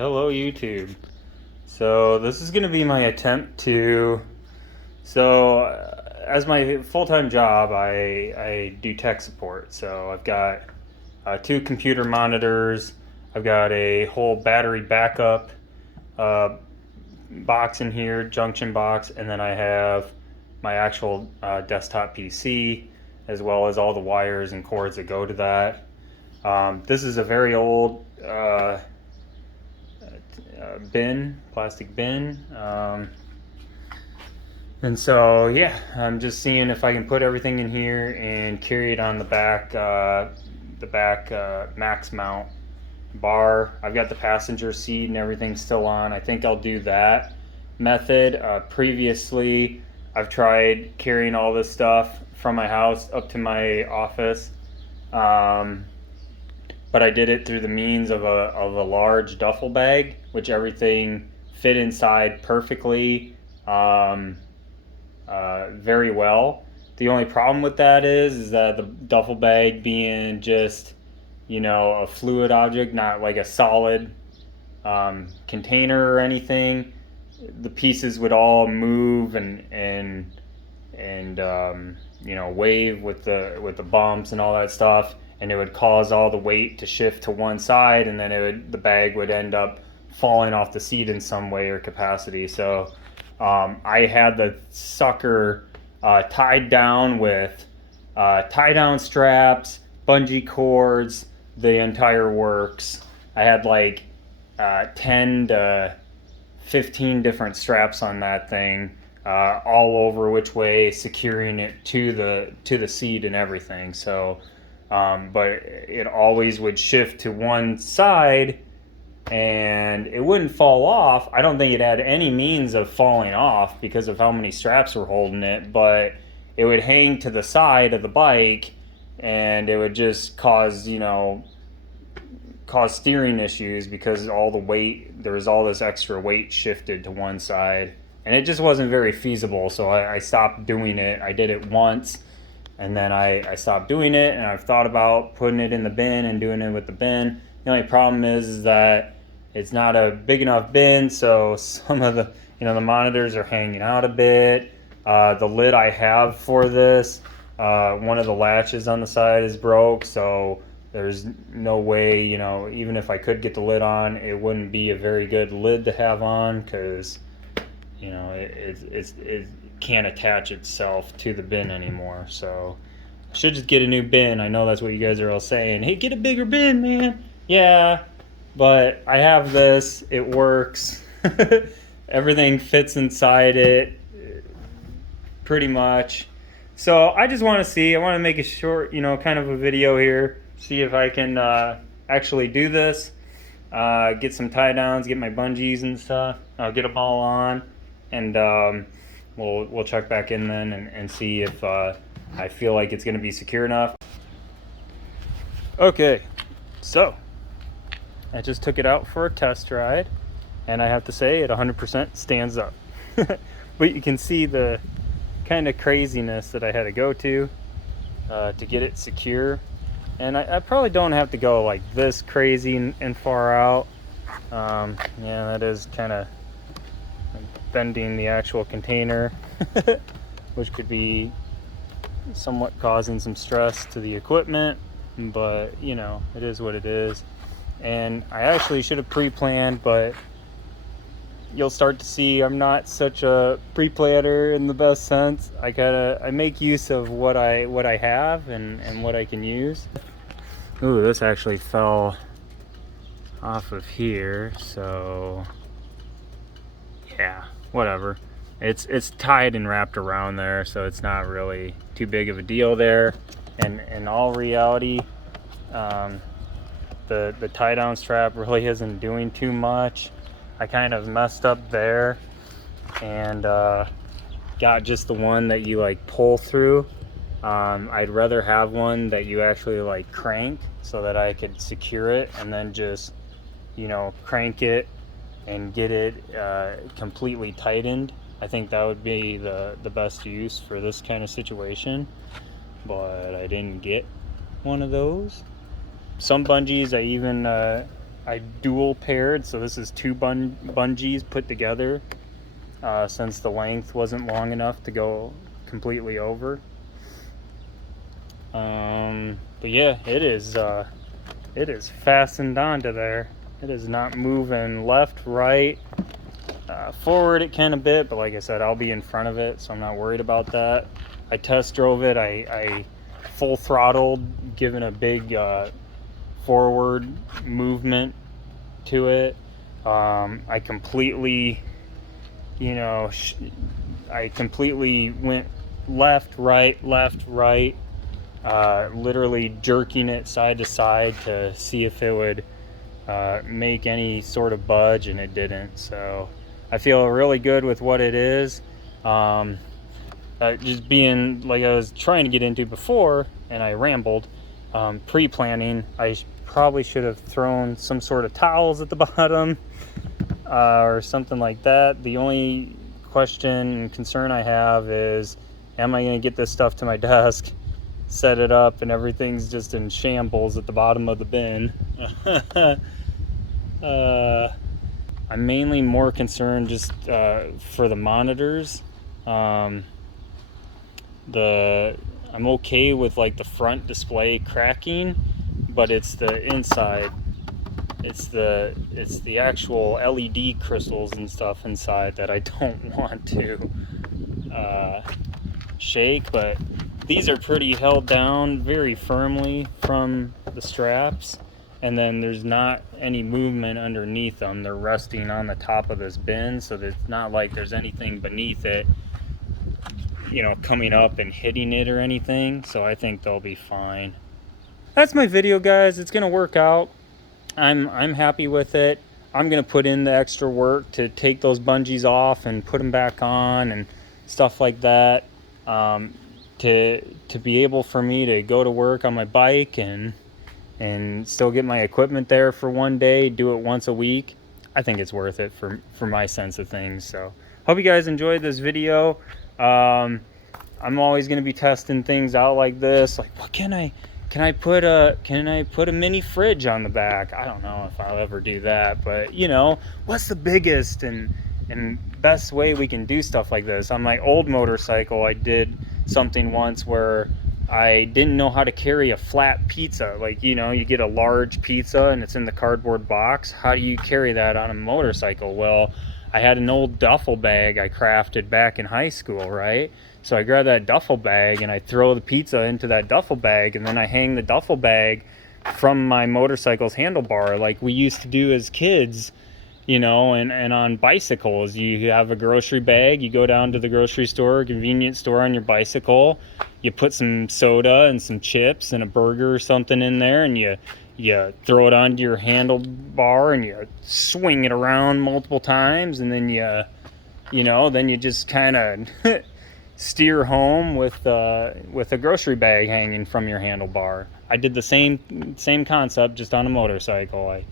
Hello YouTube. So this is going to be my attempt to, as my full-time job, I do tech support. So I've got two computer monitors, I've got a whole battery backup uh, box in here, junction box, and then I have my actual desktop PC, as well as all the wires and cords that go to that. This is a very old plastic bin. And so, yeah, I'm just seeing if I can put everything in here and carry it on the back max mount bar. I've got the passenger seat and everything still on. I think I'll do that method. Previously, I've tried carrying all this stuff from my house up to my office. But I did it through the means of a large duffel bag, which everything fit inside perfectly, very well. The only problem with that is that the duffel bag being just, a fluid object, not like a solid container or anything, the pieces would all move and wave with the bumps and all that stuff, and it would cause all the weight to shift to one side, and then the bag would end up falling off the seat in some way or capacity. So I had the sucker tied down with tie-down straps, bungee cords, the entire works. I had like 10 to 15 different straps on that thing, all over which way, securing it to the seat and everything. So but it always would shift to one side and it wouldn't fall off. I don't think it had any means of falling off because of how many straps were holding it, but it would hang to the side of the bike and it would just cause steering issues because all the weight, there was all this extra weight shifted to one side, and it just wasn't very feasible. So I stopped doing it. I did it once, and then I stopped doing it, and I've thought about putting it in the bin and doing it with the bin. The only problem is that it's not a big enough bin, so some of the the monitors are hanging out a bit. The lid I have for this, one of the latches on the side is broke, so there's no way, even if I could get the lid on, it wouldn't be a very good lid to have on because it can't attach itself to the bin anymore. So I should just get a new bin. I know that's what you guys are all saying. Hey, get a bigger bin, man. Yeah, but I have this. It works. Everything fits inside it pretty much. So I just want to make a short, kind of a video here. See if I can actually do this. Get some tie downs, get my bungees and stuff. I'll get them all on, and we'll check back in then and see if I feel like it's going to be secure enough. Okay, so I just took it out for a test ride, and I have to say it 100% stands up. But you can see the kind of craziness that I had to go to get it secure. And I probably don't have to go like this crazy and far out. Yeah, that is kind of bending the actual container, which could be somewhat causing some stress to the equipment, but it is what it is. And I actually should have pre-planned, but you'll start to see I'm not such a pre-planner in the best sense. I make use of what I have and what I can use. Ooh, this actually fell off of here, so yeah, whatever. It's tied and wrapped around there, so it's not really too big of a deal there. And in all reality, the tie down strap really isn't doing too much. I kind of messed up there and got just the one that you like pull through. I'd rather have one that you actually like crank so that I could secure it and then just crank it and get it completely tightened. I think that would be the best use for this kind of situation, but I didn't get one of those. Some bungees I even I dual paired, so this is two bungees put together, since the length wasn't long enough to go completely over. But yeah, it is fastened onto there. It is not moving left, right, forward it can a bit, but like I said, I'll be in front of it, so I'm not worried about that. I test drove it. I full throttled, giving a big forward movement to it. I completely, I completely went left, right, literally jerking it side to side to see if it would make any sort of budge, and it didn't. So I feel really good with what it is. Just being like I was trying to get into before, and I rambled, pre-planning, I probably should have thrown some sort of towels at the bottom, or something like that. The only question and concern I have is, am I going to get this stuff to my desk, set it up, and everything's just in shambles at the bottom of the bin? I'm mainly more concerned just for the monitors. I'm okay with like the front display cracking, but it's the inside. It's the actual LED crystals and stuff inside that I don't want to shake. But these are pretty held down very firmly from the straps, and then there's not any movement underneath them. They're resting on the top of this bin, so that it's not like there's anything beneath it, coming up and hitting it or anything. So I think they'll be fine. That's my video, guys. It's gonna work out. I'm happy with it. I'm gonna put in the extra work to take those bungees off and put them back on and stuff like that, to be able for me to go to work on my bike and still get my equipment there for one day, do it once a week. I think it's worth it for my sense of things. So hope you guys enjoyed this video. I'm always going to be testing things out like this. Like, what can I put a mini fridge on the back? I don't know if I'll ever do that, but what's the biggest and best way we can do stuff like this? On my old motorcycle, I did something once where I didn't know how to carry a flat pizza. Like, you get a large pizza and it's in the cardboard box. How do you carry that on a motorcycle? Well, I had an old duffel bag I crafted back in high school, right? So I grab that duffel bag and I throw the pizza into that duffel bag, and then I hang the duffel bag from my motorcycle's handlebar like we used to do as kids, and on bicycles. You have a grocery bag, you go down to the grocery store, convenience store on your bicycle, you put some soda and some chips and a burger or something in there, and you throw it onto your handlebar and you swing it around multiple times, and then you just kind of steer home with a grocery bag hanging from your handlebar. I did the same concept, just on a motorcycle. I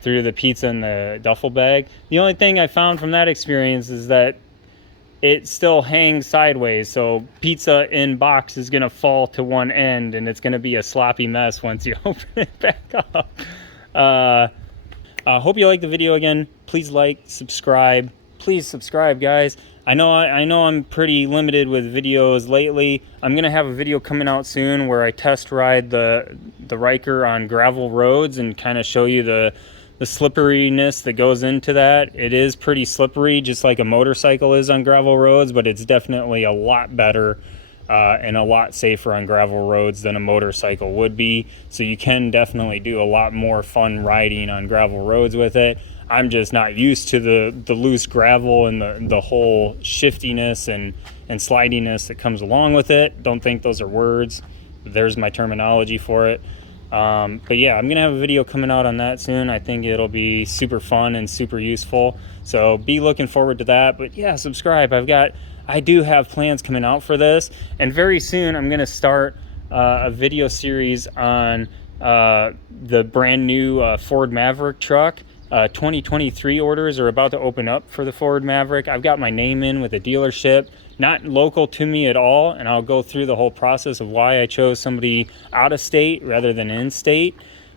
threw the pizza in the duffel bag. The only thing I found from that experience is that it still hangs sideways, so pizza in box is gonna fall to one end, and it's gonna be a sloppy mess once you open it back up. Hope you like the video. Again, please subscribe. Please subscribe, guys. I know I'm pretty limited with videos lately. I'm gonna have a video coming out soon where I test ride the Ryker on gravel roads and kind of show you the slipperiness that goes into that. It is pretty slippery, just like a motorcycle is on gravel roads, but it's definitely a lot better and a lot safer on gravel roads than a motorcycle would be. So you can definitely do a lot more fun riding on gravel roads with it. I'm just not used to the loose gravel and the whole shiftiness and slidiness that comes along with it. Don't think those are words. There's my terminology for it. But yeah, I'm gonna have a video coming out on that soon. I think it'll be super fun and super useful, so be looking forward to that. But yeah, subscribe. I do have plans coming out for this, and very soon I'm gonna start a video series on the brand new Ford Maverick truck. 2023 orders are about to open up for the Ford Maverick. I've got my name in with a dealership, not local to me at all, and I'll go through the whole process of why I chose somebody out of state rather than in state.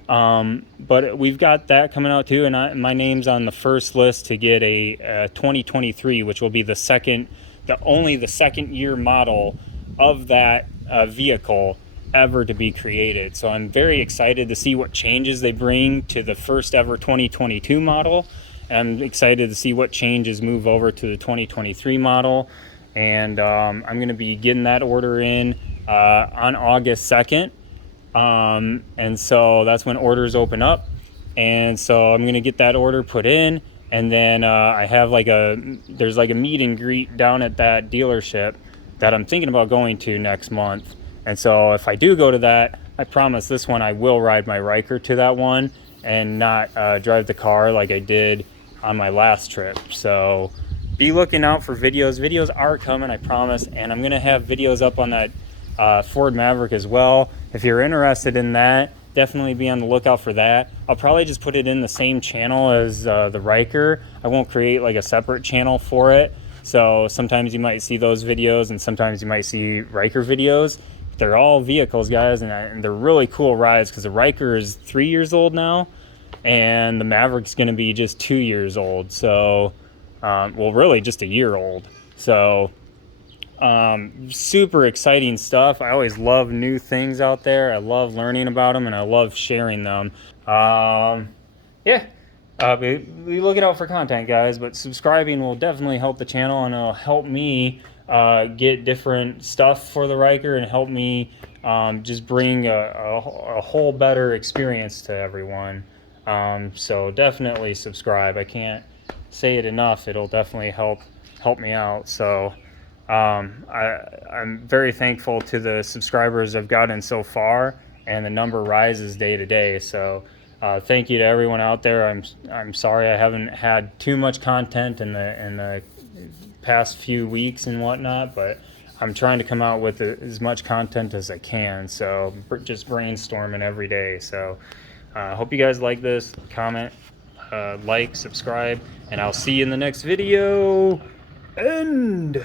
But we've got that coming out too, and my name's on the first list to get a 2023, which will be the only the second year model of that vehicle ever to be created. So I'm very excited to see what changes they bring to the first ever 2022 model. I'm excited to see what changes move over to the 2023 model, and I'm going to be getting that order in on August 2nd. And so that's when orders open up, and so I'm gonna get that order put in, and then I have there's like a meet and greet down at that dealership that I'm thinking about going to next month. And so if I do go to that, I promise this one I will ride my Ryker to that one and not drive the car like I did on my last trip. So be looking out for videos. Videos are coming, I promise, and I'm gonna have videos up on that Ford Maverick as well. If you're interested in that, definitely be on the lookout for that. I'll probably just put it in the same channel as the Ryker. I won't create like a separate channel for it. So sometimes you might see those videos and sometimes you might see Ryker videos. They're all vehicles, guys, and they're really cool rides because the Ryker is 3 years old now and the Maverick's going to be just 2 years old. So, well, really just a year old. So super exciting stuff. I always love new things out there. I love learning about them and I love sharing them. Yeah, be looking out for content, guys, but subscribing will definitely help the channel and it'll help me get different stuff for the Ryker and help me just bring a whole better experience to everyone. So definitely subscribe. I can't say it enough. It'll definitely help me out. So I'm very thankful to the subscribers I've gotten so far, and the number rises day to day. So thank you to everyone out there. I'm sorry I haven't had too much content in the past few weeks and whatnot, but I'm trying to come out with as much content as I can. So just brainstorming every day. So I hope you guys like this. Comment, like, subscribe, and I'll see you in the next video. End.